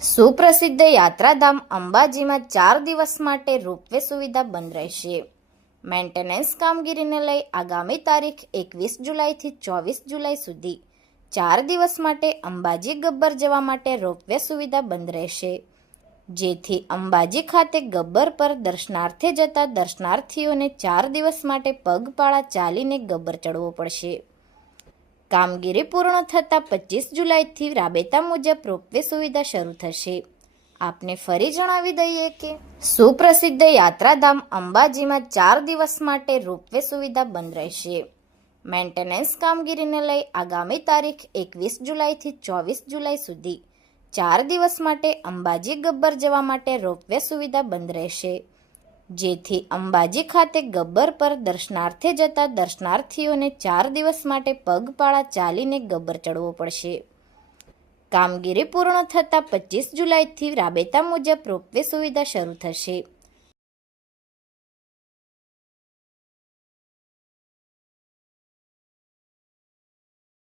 સુપ્રસિદ્ધ યાત્રાધામ અંબાજીમાં 4 દિવસ માટે રોપવે સુવિધા બંધ રહેશે. મેન્ટેનન્સ કામગીરીને લઈ આગામી તારીખ 21 જુલાઈથી 24 જુલાઈ સુધી 4 દિવસ માટે અંબાજી ગબ્બર જવા માટે રોપવે સુવિધા બંધ રહેશે, જેથી અંબાજી ખાતે ગબ્બર પર દર્શનાર્થે જતા દર્શનાર્થીઓને 4 દિવસ માટે પગપાળા ચાલીને ગબ્બર ચડવો પડશે. કામગીરી પૂર્ણ થતાં 25 જુલાઈથી રાબેતા મુજબ રોપવે સુવિધા શરૂ થશે. આપને ફરી જણાવી દઈએ કે સુપ્રસિદ્ધ યાત્રાધામ અંબાજીમાં 4 દિવસ માટે રોપવે સુવિધા બંધ રહેશે. મેન્ટેનન્સ કામગીરીને લઈ આગામી તારીખ 21 જુલાઈથી 24 જુલાઈ સુધી 4 દિવસ માટે અંબાજી ગબ્બર જવા માટે રોપવે સુવિધા બંધ રહેશે, જેથી અંબાજી ખાતે ગબ્બર પર દર્શનાર્થે જતા દર્શનાર્થીઓને 4 દિવસ માટે પગપાળા ચાલીને ગબ્બર ચડવો પડશે. કામગીરી પૂર્ણ થતાં 25 જુલાઈથી રાબેતા મુજબ રોપવે સુવિધા શરૂ થશે.